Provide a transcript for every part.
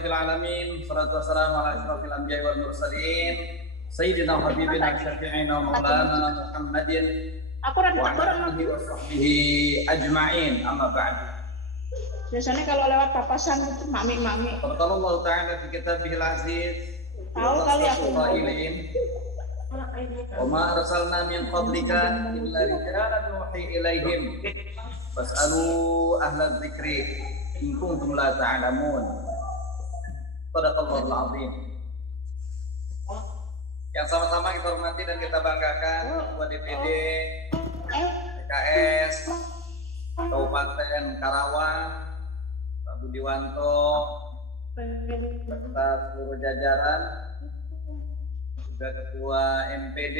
rabbil alamin, salatu wassalamu ala asyrafil anbiya'i wal mursalin, sayyidina habibina syafi'ina maulana Muhammadin wa ala alihi wa sahbihi ajma'in, amma ba'd. Biasanya kalau lewat papasan itu mami-mami. Bertallahu ta'ala fi kitabihil aziz. Tahu kali aku qailin. Wa ma arsalna min qablika illa rijalan nuhi ilaihim. Fas'alu ahla dzikri in kuntum la ta'lamun. Shadaqallahul azim. Yang sama-sama kita hormati dan kita banggakan Ketua DPD PKS Kabupaten Karawang, Pak Budiwanto, serta seluruh jajaran, juga Ketua MPD,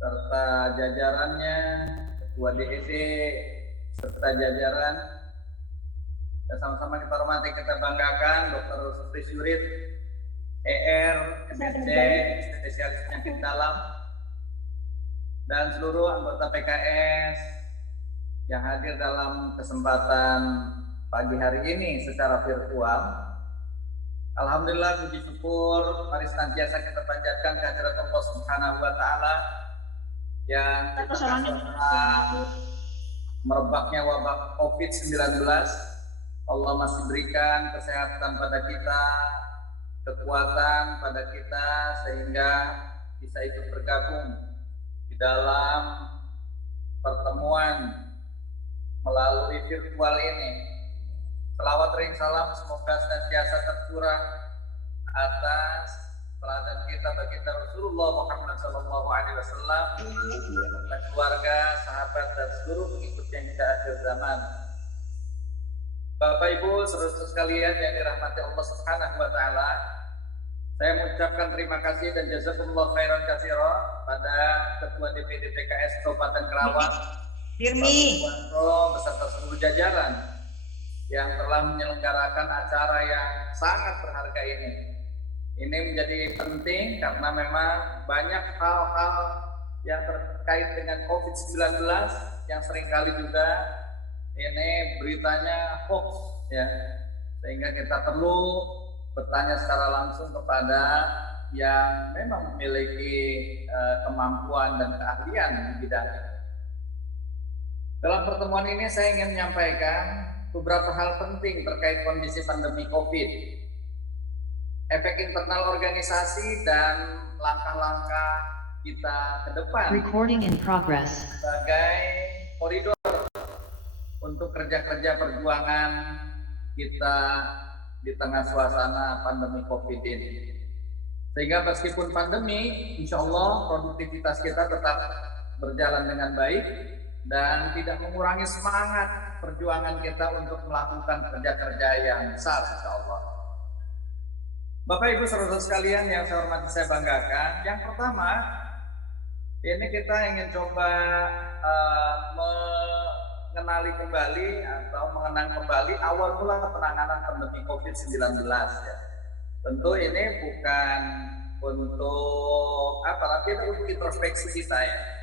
serta jajarannya, Ketua DPD, serta jajaran. Dan sama-sama kita hormati, kita banggakan Dr. Sutris Yurid, ER, MSc, spesialis penyakit dalam, dan seluruh anggota PKS yang hadir dalam kesempatan pagi hari ini secara virtual. Alhamdulillah, puji syukur mari senantiasa kita panjatkan kehadirat Allah Subhanahu wa taala yang merebaknya wabah Covid-19. Allah masih berikan kesehatan pada kita, kekuatan pada kita, sehingga bisa ikut bergabung di dalam pertemuan melalui virtual ini. Selawat ring salam semoga senantiasa tercurah atas teladan kita baginda Rasulullah Muhammad SAW, keluarga, sahabat, dan seluruh pengikutnya hingga akhir zaman. Bapak Ibu, saudara sekalian yang dirahmati Allah Subhanahu wa taala, saya mengucapkan terima kasih dan jazakumullah khairan katsira pada Ketua DPD PKS Kabupaten Karawang, Firmi beserta seluruh jajaran yang telah menyelenggarakan acara yang sangat berharga ini. Ini menjadi penting karena memang banyak hal-hal yang terkait dengan COVID-19 yang seringkali juga ini beritanya hoax, ya, sehingga kita perlu bertanya secara langsung kepada yang memang memiliki kemampuan dan keahlian di bidang ini. Dalam pertemuan ini saya ingin menyampaikan beberapa hal penting terkait kondisi pandemi COVID, efek internal organisasi, dan langkah-langkah kita ke depan sebagai koridor untuk kerja-kerja perjuangan kita di tengah suasana pandemi COVID ini. Sehingga meskipun pandemi, insya Allah produktivitas kita tetap berjalan dengan baik dan tidak mengurangi semangat perjuangan kita untuk melakukan kerja-kerja yang besar, insya Allah. Bapak Ibu saudara sekalian yang saya hormati, saya banggakan, yang pertama, ini kita ingin coba mengenali kembali atau mengenang kembali awal mula penanganan pandemi COVID-19, ya. Tentu ini bukan untuk apa, tapi itu untuk introspeksi kita, ya.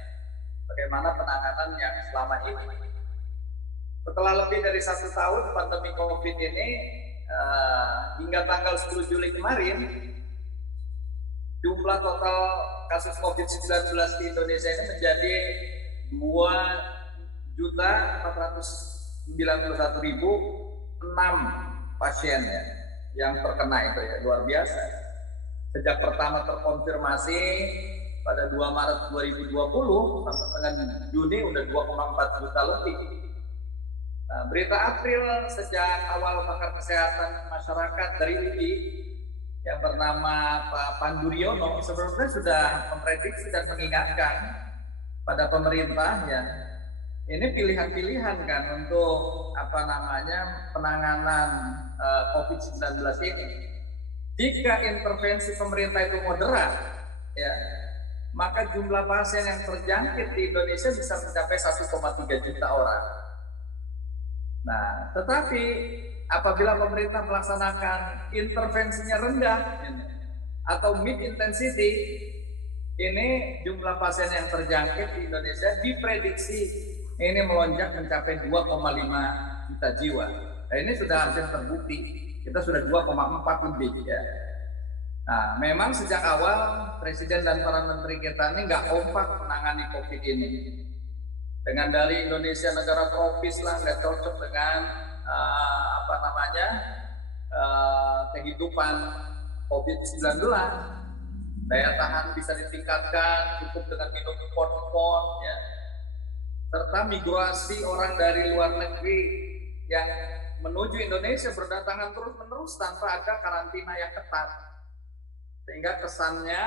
Bagaimana penanganan yang selama ini. Setelah lebih dari 1 tahun pandemi COVID ini, hingga tanggal 10 Juli kemarin, jumlah total kasus COVID-19 di Indonesia ini menjadi 2.491.006 pasien, ya, yang terkena itu, ya, luar biasa. Sejak pertama terkonfirmasi pada 2 Maret 2020 sampai dengan Juni udah 2,4 juta lebih. Nah, berita April sejak awal pakar kesehatan masyarakat dari LIPI yang bernama Pak Pandu Riono sebenarnya sudah memprediksi dan mengingatkan pada pemerintah, ya, ini pilihan-pilihan kan untuk apa namanya penanganan COVID-19 ini. Jika intervensi pemerintah itu moderat, ya, maka jumlah pasien yang terjangkit di Indonesia bisa mencapai 1,3 juta orang. Nah, tetapi apabila pemerintah melaksanakan intervensinya rendah atau mid intensity, ini jumlah pasien yang terjangkit di Indonesia diprediksi ini melonjak mencapai 2,5 juta jiwa. Nah, ini sudah hampir terbukti. Kita sudah 2,4 lebih ya. Nah, memang sejak awal Presiden dan para menteri kita ini nggak kompak menangani COVID ini. Dengan dari Indonesia negara tropis lah, nggak cocok dengan kehidupan COVID-19. Daya tahan bisa ditingkatkan, cukup dengan minum pot-pot, ya. Serta migrasi orang dari luar negeri yang menuju Indonesia berdatangan terus-menerus tanpa ada karantina yang ketat, sehingga kesannya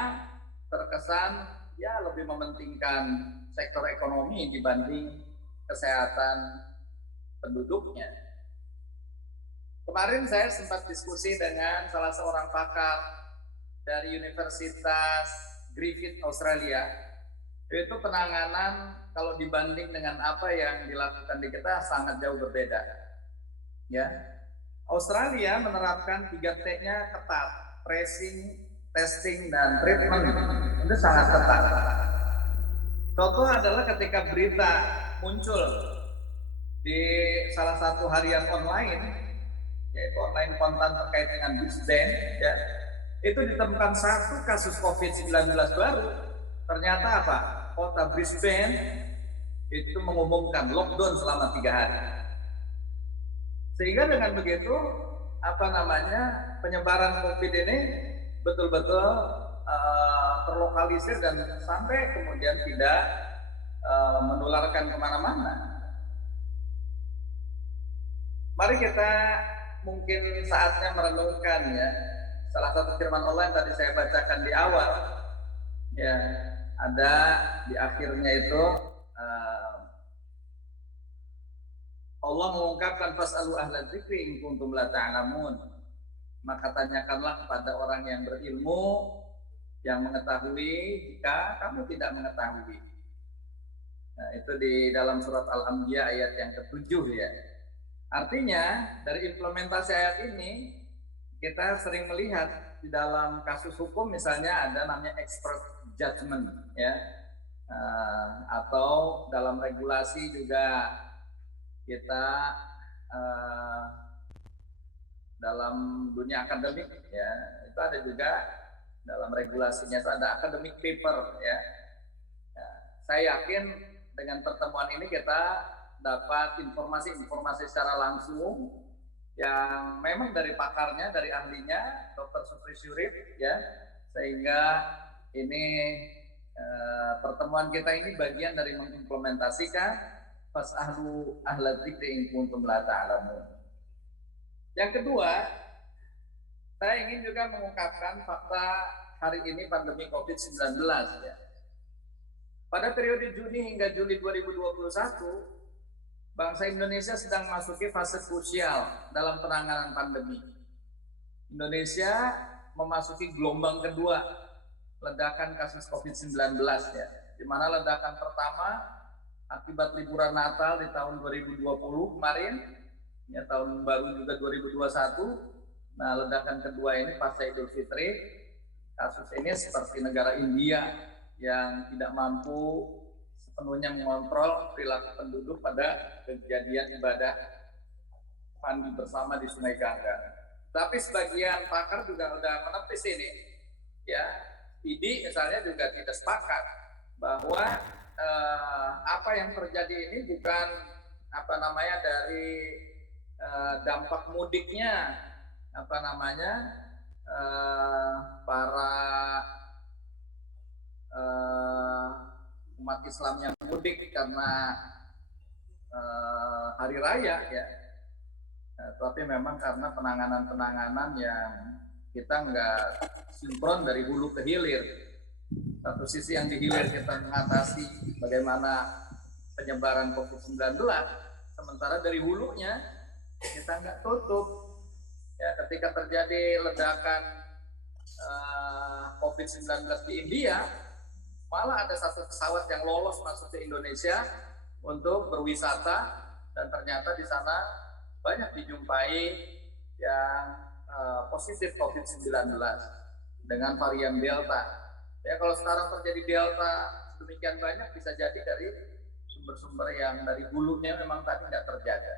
terkesan ya lebih mementingkan sektor ekonomi dibanding kesehatan penduduknya. Kemarin saya sempat diskusi dengan salah seorang pakar dari Universitas Griffith Australia. Itu penanganan kalau dibanding dengan apa yang dilakukan di kita sangat jauh berbeda. Ya, Australia menerapkan 3T-nya ketat, tracing, testing, dan treatment. Itu sangat ketat. Contoh adalah ketika berita muncul di salah satu harian online, yaitu online konten terkait dengan Brisbane, ya, itu ditemukan satu kasus COVID-19 baru. Ternyata apa? Kota Brisbane itu mengumumkan lockdown selama 3 hari. Sehingga dengan begitu, penyebaran COVID ini betul-betul terlokalisir dan sampai kemudian tidak menularkan kemana-mana. Mari kita mungkin saatnya merenungkan ya salah satu firman Allah yang tadi saya bacakan di awal, ya, ada di akhirnya itu Allah mengungkapkan fasalu ahla dzikri in kuntum la ta'lamun. Maka tanyakanlah kepada orang yang berilmu, yang mengetahui jika kamu tidak mengetahui. Nah, itu di dalam surat Al-Anbiya ayat yang ke-7 ya. Artinya dari implementasi ayat ini kita sering melihat di dalam kasus hukum misalnya ada namanya expert judgment ya, atau dalam regulasi juga kita dalam dunia akademik ya, itu ada juga dalam regulasinya itu ada academic paper ya. Saya yakin dengan pertemuan ini kita dapat informasi secara langsung yang memang dari pakarnya, dari ahlinya, Dr. Supri Syurif ya, sehingga ini pertemuan kita ini bagian dari mengimplementasikan fas'alu ahla dzikri in kuntum la ta'lamun. Yang kedua, saya ingin juga mengungkapkan fakta hari ini pandemi COVID-19 ya. Pada periode Juni hingga Juli 2021, bangsa Indonesia sedang memasuki fase krusial dalam penanganan pandemi. Indonesia memasuki gelombang kedua ledakan kasus COVID-19 ya, di mana ledakan pertama akibat liburan Natal di tahun 2020 kemarin, ya, tahun baru juga 2021. Nah, ledakan kedua ini pasca Idul Fitri. Kasus ini seperti negara India yang tidak mampu sepenuhnya mengontrol perilaku penduduk pada kejadian ibadah mandi bersama di Sungai Gangga. Tapi sebagian pakar juga sudah menepis ini, ya. IDI misalnya juga tidak sepakat bahwa apa yang terjadi ini bukan dari dampak mudiknya para umat Islam yang mudik karena hari raya ya, tapi memang karena penanganan yang kita nggak sinkron dari hulu ke hilir. Satu sisi yang di hilir kita mengatasi bagaimana penyebaran COVID-19, sementara dari hulunya kita nggak tutup. Ya, ketika terjadi ledakan COVID-19 di India, malah ada satu pesawat yang lolos masuk ke Indonesia untuk berwisata, dan ternyata di sana banyak dijumpai yang positif COVID-19 dengan varian Delta. Ya, kalau sekarang terjadi Delta demikian banyak, bisa jadi dari sumber-sumber yang dari hulunya memang tadi nggak terjaga.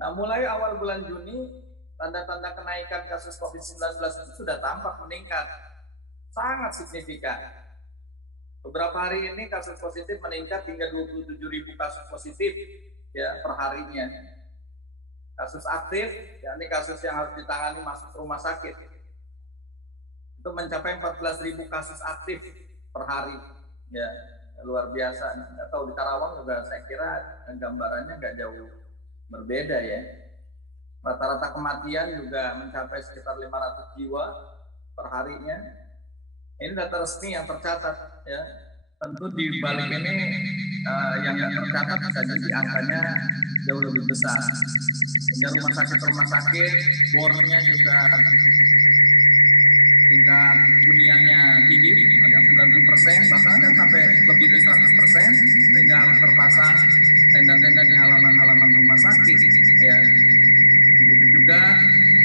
Nah, mulai awal bulan Juni, tanda-tanda kenaikan kasus COVID-19 itu sudah tampak meningkat, sangat signifikan. Beberapa hari ini kasus positif meningkat hingga 27.000 kasus positif ya per harinya. Kasus aktif, yakni kasus yang harus ditangani masuk rumah sakit, itu mencapai 14.000 kasus aktif per hari. Ya, luar biasa. Nggak tahu di Karawang juga saya kira gambarannya nggak jauh berbeda ya. Rata-rata kematian juga mencapai sekitar 500 jiwa per harinya. Ini data resmi yang tercatat ya. Tentu di balik ini yang nggak tercatat bisa jadi angkanya jauh lebih besar. Sehingga rumah sakit bornya juga tingkat huniannya tinggi, ada 90%, bahkan ada sampai lebih dari 100%, sehingga harus terpasang tenda-tenda di halaman-halaman rumah sakit. Ya. Begitu juga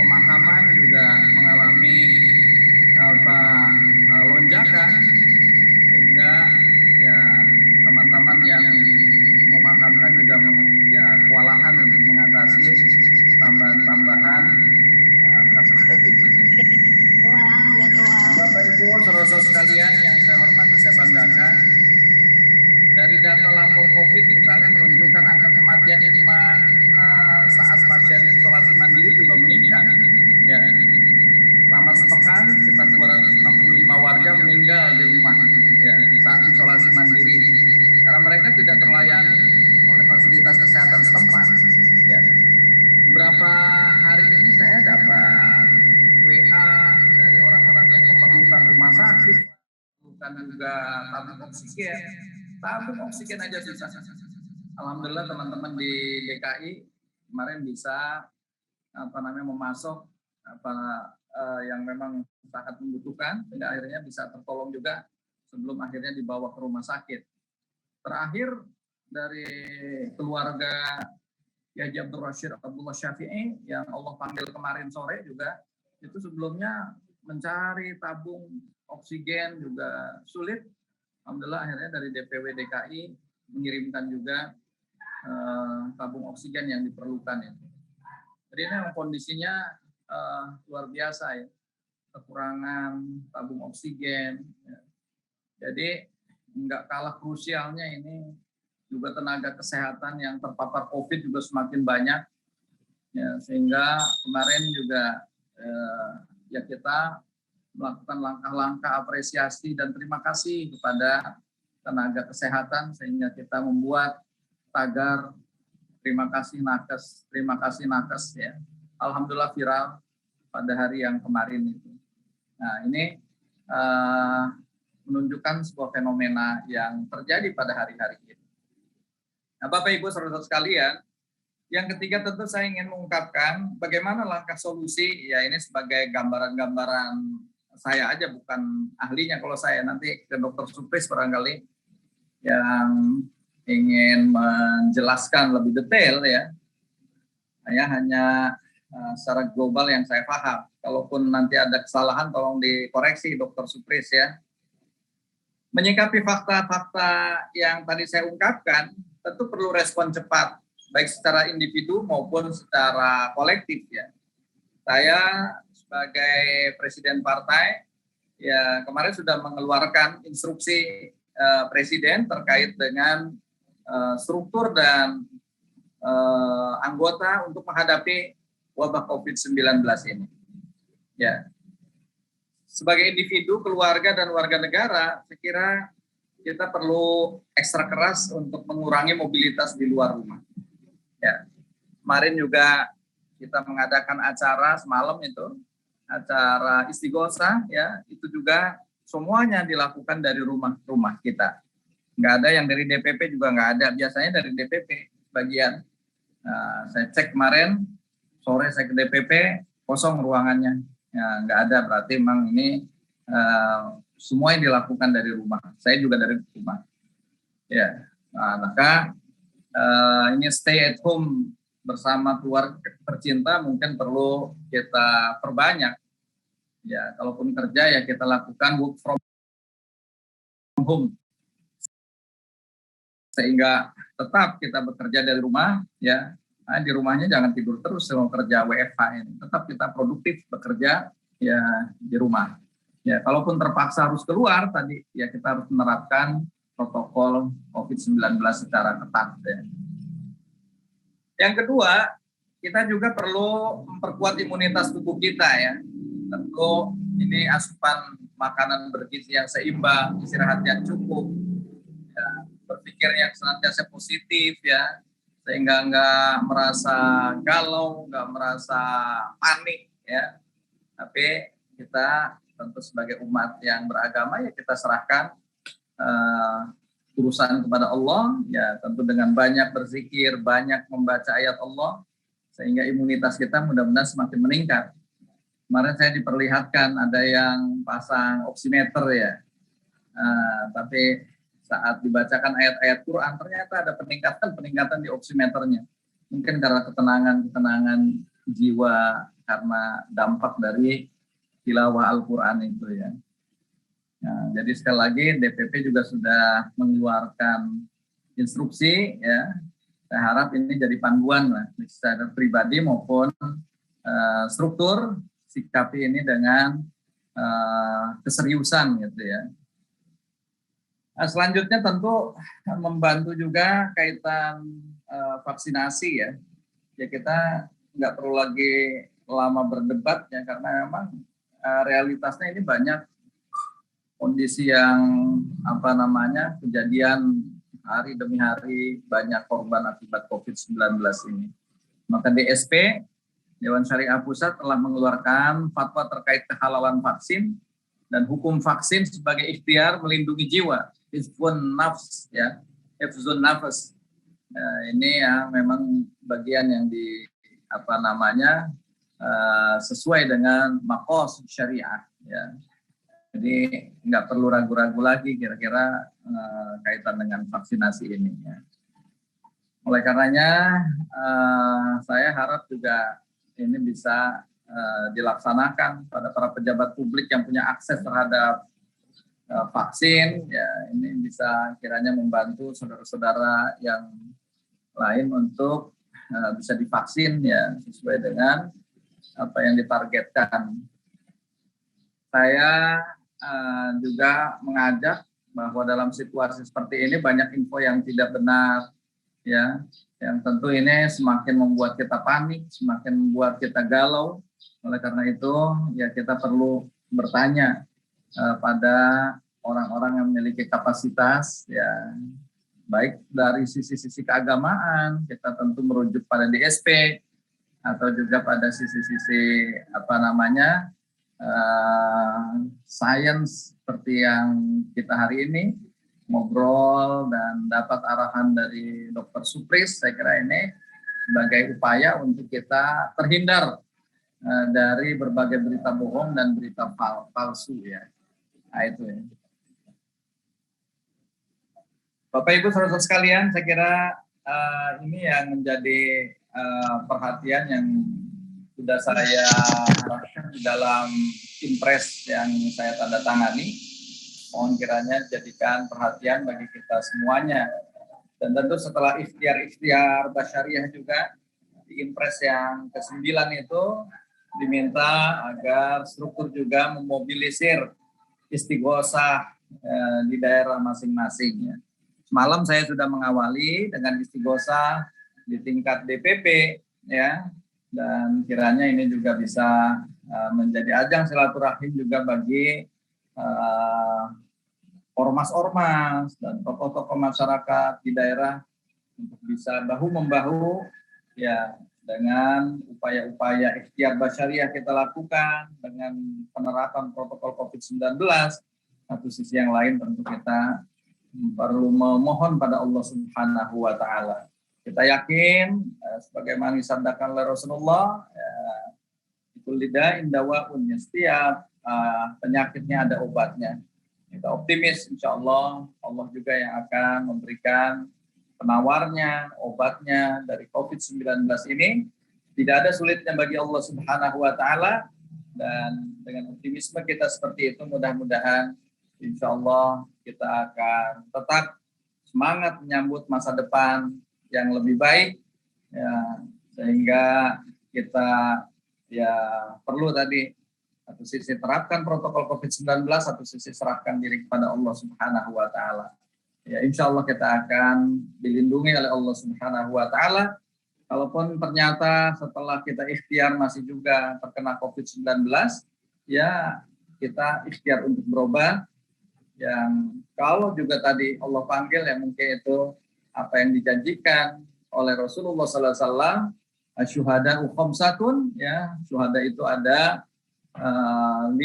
pemakaman juga mengalami lonjakan, sehingga ya teman-teman yang memakamkan juga kewalahan untuk mengatasi tambahan-tambahan kasus COVID ini. Bapak Ibu, saudara sekalian yang saya hormati, saya banggakan, dari data lapor COVID misalnya menunjukkan angka kematian di rumah saat pasien isolasi mandiri juga meningkat. Ya. Selama sepekan sekitar 265 warga meninggal di rumah ya, saat isolasi mandiri karena mereka tidak terlayani oleh fasilitas kesehatan setempat. Ya. Beberapa hari ini saya dapat WA dari orang-orang yang memerlukan rumah sakit, memerlukan juga tabung oksigen aja susah. Alhamdulillah teman-teman di DKI kemarin bisa memasok yang memang sangat membutuhkan, sehingga akhirnya bisa tertolong juga sebelum akhirnya dibawa ke rumah sakit. Terakhir dari keluarga Haji Abdul Rashid Abdullah Syafi'i yang Allah panggil kemarin sore juga, itu sebelumnya mencari tabung oksigen juga sulit. Alhamdulillah akhirnya dari DPW DKI mengirimkan juga tabung oksigen yang diperlukan itu. Jadi ini kondisinya luar biasa ya, kekurangan tabung oksigen. Ya. Jadi nggak kalah krusialnya ini juga tenaga kesehatan yang terpapar COVID juga semakin banyak. Ya, sehingga kemarin juga ya kita melakukan langkah-langkah apresiasi dan terima kasih kepada tenaga kesehatan, sehingga kita membuat tagar terima kasih nakes ya. Alhamdulillah viral pada hari yang kemarin itu. Nah ini menunjukkan sebuah fenomena yang terjadi pada hari-hari ini. Nah Bapak Ibu saudara sekalian, yang ketiga tentu saya ingin mengungkapkan bagaimana langkah solusi, ya ini sebagai gambaran-gambaran saya aja, bukan ahlinya. Kalau saya nanti ke Dr. Supris barangkali yang ingin menjelaskan lebih detail ya. Saya hanya secara global yang saya paham. Kalaupun nanti ada kesalahan tolong dikoreksi Dr. Supris ya. Menyikapi fakta-fakta yang tadi saya ungkapkan tentu perlu respon cepat, baik secara individu maupun secara kolektif ya. Saya sebagai presiden partai ya kemarin sudah mengeluarkan instruksi presiden terkait dengan struktur dan anggota untuk menghadapi wabah COVID-19 ini. Ya. Sebagai individu, keluarga dan warga negara, saya kira kita perlu ekstra keras untuk mengurangi mobilitas di luar rumah. Ya. Kemarin juga kita mengadakan acara semalam itu, acara istighosah ya, itu juga semuanya dilakukan dari rumah-rumah kita. Nggak ada yang dari DPP juga nggak ada, biasanya dari DPP bagian. Nah, saya cek kemarin sore saya ke DPP kosong ruangannya, ya nggak ada, berarti memang ini semua yang dilakukan dari rumah. Saya juga dari rumah. Ya, nah, maka ini stay at home bersama keluarga tercinta mungkin perlu kita perbanyak. Ya, kalaupun kerja ya kita lakukan work from home. Sehingga tetap kita bekerja dari rumah ya. Nah, di rumahnya jangan tidur terus kalau kerja WFH ini. Tetap kita produktif bekerja ya di rumah. Ya, kalaupun terpaksa harus keluar tadi ya kita harus menerapkan protokol COVID-19 secara ketat ya. Yang kedua, kita juga perlu memperkuat imunitas tubuh kita ya. Tentu ini asupan makanan bergizi yang seimbang, istirahat yang cukup, ya, berpikir yang senantiasa positif ya, sehingga nggak merasa galau, nggak merasa panik ya. Tapi kita tentu sebagai umat yang beragama ya kita serahkan urusan kepada Allah ya, tentu dengan banyak berzikir, banyak membaca ayat Allah, sehingga imunitas kita mudah-mudahan semakin meningkat. Kemarin saya diperlihatkan ada yang pasang oximeter ya, tapi saat dibacakan ayat-ayat Quran ternyata ada peningkatan di oximeternya. Mungkin karena ketenangan jiwa karena dampak dari tilawah Al-Quran itu ya. Nah, jadi sekali lagi DPP juga sudah mengeluarkan instruksi ya. Saya harap ini jadi panduan lah secara pribadi maupun struktur, sikapi ini dengan keseriusan gitu ya. Nah, selanjutnya tentu membantu juga kaitan vaksinasi ya. Ya kita nggak perlu lagi lama berdebat ya, karena memang realitasnya ini banyak kondisi yang kejadian hari demi hari, banyak korban akibat COVID-19 ini. Maka DSP, Dewan Syariah Pusat telah mengeluarkan fatwa terkait kehalalan vaksin dan hukum vaksin sebagai ikhtiar melindungi jiwa, hifzun nafs ya, hifzun nafas. Ini yang memang bagian yang sesuai dengan maqasid syariah ya. Jadi nggak perlu ragu-ragu lagi kira-kira kaitan dengan vaksinasi ini ya. Oleh karenanya saya harap juga ini bisa dilaksanakan pada para pejabat publik yang punya akses terhadap vaksin ya, ini bisa kiranya membantu saudara-saudara yang lain untuk bisa divaksin ya sesuai dengan apa yang ditargetkan. Saya juga mengajak bahwa dalam situasi seperti ini banyak info yang tidak benar ya, yang tentu ini semakin membuat kita panik, semakin membuat kita galau. Oleh karena itu ya kita perlu bertanya pada orang-orang yang memiliki kapasitas ya, baik dari sisi-sisi keagamaan kita tentu merujuk pada DSP atau juga pada sisi-sisi sains seperti yang kita hari ini ngobrol dan dapat arahan dari Dr. Supris. Saya kira ini sebagai upaya untuk kita terhindar dari berbagai berita bohong dan berita palsu ya. Nah, itu ya. Bapak Ibu saudara sekalian, saya kira ini yang menjadi perhatian yang sudah saya harapkan di dalam impres yang saya tanda tangani. Mohon kiranya jadikan perhatian bagi kita semuanya. Dan tentu setelah ikhtiar basyariah juga, di impres yang ke-9 itu diminta agar struktur juga memobilisir istighosah di daerah masing-masing. Ya. Semalam saya sudah mengawali dengan istighosah di tingkat DPP, ya, dan kiranya ini juga bisa menjadi ajang silaturahim juga bagi ormas-ormas dan tokoh-tokoh masyarakat di daerah untuk bisa bahu-membahu ya dengan upaya-upaya ikhtiar basyariah kita lakukan dengan penerapan protokol COVID-19. Satu sisi yang lain tentu kita perlu memohon pada Allah Subhanahu wa taala. Kita yakin sebagaimana disabdakan oleh Rasulullah, ikul lida'in dawa'un, setiap penyakitnya ada obatnya. Kita optimis insya Allah, Allah juga yang akan memberikan penawarnya, obatnya dari COVID-19 ini. Tidak ada sulitnya bagi Allah Subhanahu wa taala, dan dengan optimisme kita seperti itu mudah-mudahan insya Allah kita akan tetap semangat menyambut masa depan yang lebih baik ya, sehingga kita ya perlu tadi satu sisi terapkan protokol COVID-19, satu sisi serahkan diri kepada Allah Subhanahu wa taala. Ya, insya Allah kita akan dilindungi oleh Allah Subhanahu wa taala. Kalaupun ternyata setelah kita ikhtiar masih juga terkena COVID-19, ya kita ikhtiar untuk berubah. Yang kalau juga tadi Allah panggil, ya mungkin itu apa yang dijanjikan oleh Rasulullah SAW, syuhada khamsatun, ya syuhada itu ada 5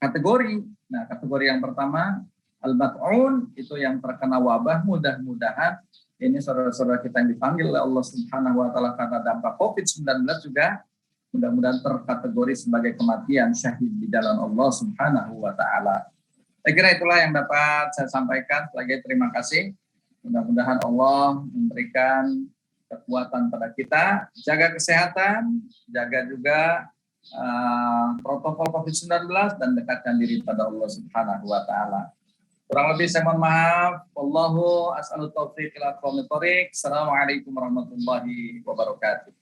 kategori. Nah, kategori yang pertama al-mat'un, itu yang terkena wabah. Mudah-mudahan ini saudara-saudara kita yang dipanggil oleh Allah Subhanahu wa taala karena dampak COVID-19 juga mudah-mudahan terkategori sebagai kematian syahid di jalan Allah Subhanahu wa taala. Saya kira itulah yang dapat saya sampaikan. Lagi terima kasih. Mudah-mudahan Allah memberikan kekuatan pada kita, jaga kesehatan, jaga juga protokol COVID-19 dan dekatkan diri pada Allah Subhanahu wa taala. Kurang lebih saya mohon maaf. Wallahu as'alu taufiq ila aqwamit thoriq. Assalamualaikum warahmatullahi wabarakatuh.